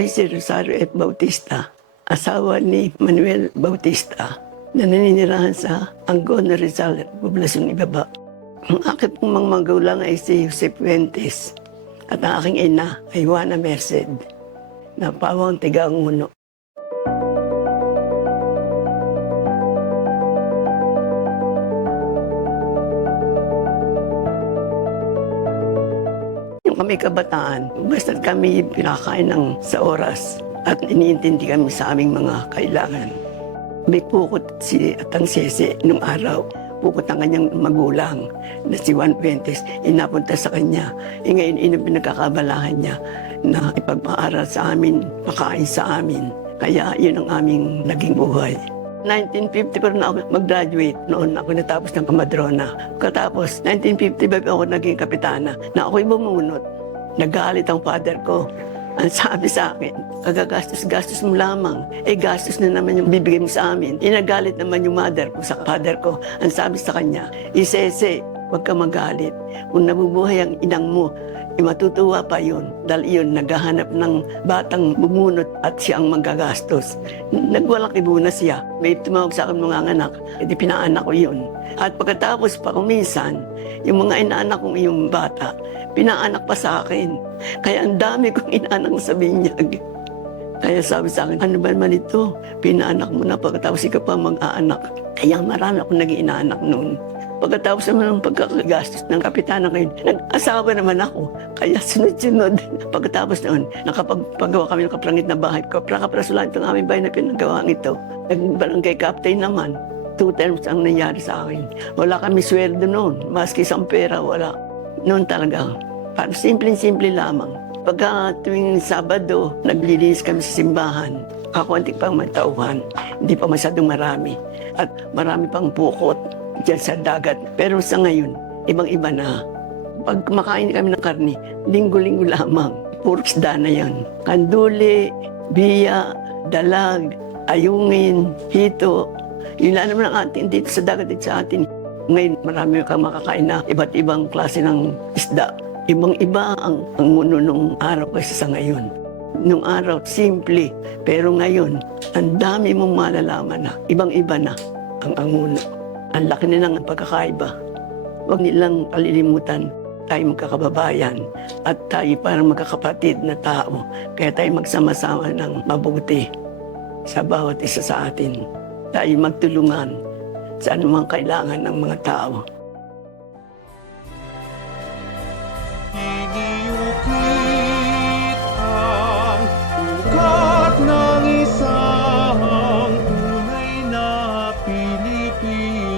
Ako'y si Rosario F. Bautista, asawa ni Manuel Bautista, na naninirahan sa Angon, Rizal, Poblasyon Ibaba. Ang aking pong mga magulang ay si Jose Fuentes at ang aking ina ay Juana Merced, na pawang Tiganguno. Yung kami kabataan, basta kami pinakain ng sa oras at iniintindi kami sa aming mga kailangan. May pukot si Atang Sese nung araw. Pukot ang kanyang magulang na si Juan Fuentes, inapunta sa kanya. Ngayon, pinagkakabalahan niya na ipagpaaral sa amin, pakain sa amin. Kaya yun ang aming naging buhay. 1954 na ako mag-graduate. Noon ako natapos ng kamadrona. Katapos, 1955 ako naging kapitana na ako'y bumunot. Nagalit ang father ko. Ang sabi sa akin, kagagastos-gastos mo lamang. Gastos na naman yung bibigay mo sa amin. Inagalit naman yung mother ko sa father ko. Ang sabi sa kanya, Isese, huwag ka magalit. Kung nabubuhay ang inang mo, matutuwa pa yun. Dahil yun, naghahanap ng batang bumunot at siya ang magagastos. Nagwalang ibuna siya. May tumawag sa akin mga anak, edi pinaanak ko yun. At pagkatapos pa kung minsan, yung mga inaanak kong yung bata, pinaanak pa sa akin. Kaya ang dami kong inaanak sa binyag. Kaya sabi sa akin, ano ba naman ito? Pinaanak mo na pagkatapos ikaw pa mag-aanak. Kaya marami akong naging inaanak noon. Pagkatapos naman ng pagkakagastos ng kapitana ngayon, nag-asawa naman ako. Kaya sunod-sunod. Pagkatapos noon, nakapagpagawa kami ng kaprangit na bahay. Kaprasulan itong aming bahay na pinagawaan ito. Nag-barangay captain naman. 2 terms ang nangyari sa akin. Wala kami sweldo noon. Maski isang pera, wala. Noon talaga. Parang simple-simple lamang. Pagka tuwing Sabado, naglilinis kami sa simbahan. Kakunti pang matauhan. Hindi pa masyadong marami. At marami pang pukot diyan sa dagat. Pero sa ngayon, ibang-iba na. Pag kumakain kami ng karne, linggo-linggo lamang. Puro isda na yan. Kanduli, biya, dalag, ayungin, hito. Yun lang naman ang atin dito sa dagat at sa atin. Ngayon, marami kang makakain na iba't ibang klase ng isda. Ibang-iba ang muno nung araw kaysa sa ngayon. Nung araw, simple. Pero ngayon, ang dami mong malalaman na. Ibang-iba na ang muno. Ang laki na ng pagkakaiba. Huwag nilang kalilimutan tayo magkakababayan at tayo parang magkakapatid na tao. Kaya tayo magsama-sama ng mabuti sa bawat isa sa atin. Tayo magtulungan sa anumang kailangan ng mga tao. Iniukit ang ugat ng isang tunay na Pilipino.